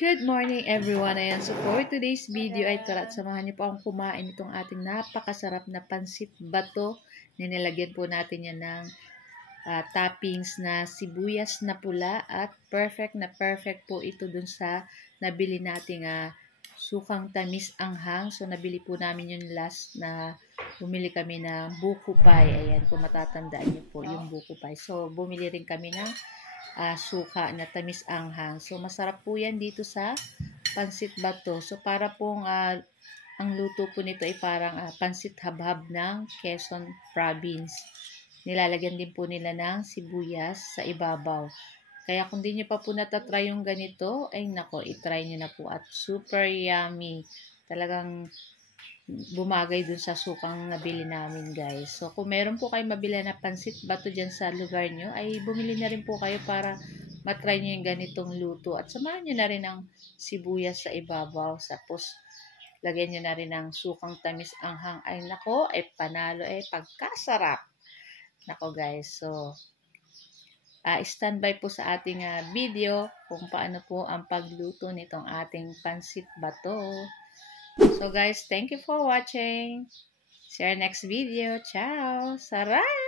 Good morning everyone. Ayan, so for today's video ay tara't samahan niyo po akong kumain itong ating napakasarap na pansit bato. Nilagyan po natin yan ng toppings na sibuyas na pula at perfect po ito dun sa nabili nating sukang tamis anghang. So nabili po namin yung last na bumili kami ng buko pie. Ayan, kung matatandaan niyo po yung buko pie. So bumili rin kami ng suka na tamis anghang. So, masarap po yan dito sa pansit bato. So, para pong ang luto po nito ay parang pansit habhab ng Quezon Province. Nilalagyan din po nila ng sibuyas sa ibabaw. Kaya kung di nyo pa po natatry yung ganito, ay nako, itry nyo na po at super yummy. Talagang bumagay dun sa sukang nabili namin, guys. So, kung meron po kayo mabili na pansit bato dyan sa lugar nyo, ay bumili na rin po kayo para matry nyo yung ganitong luto. At samahan nyo na rin ang sibuyas sa ibabaw. Tapos, lagyan nyo na rin ang sukang tamis anghang. Ay, nako, ay panalo, ay pagkasarap. Nako, guys. So, standby po sa ating video kung paano po ang pagluto nitong ating pansit bato. So guys, thank you for watching. See you next video. Ciao! Sarap!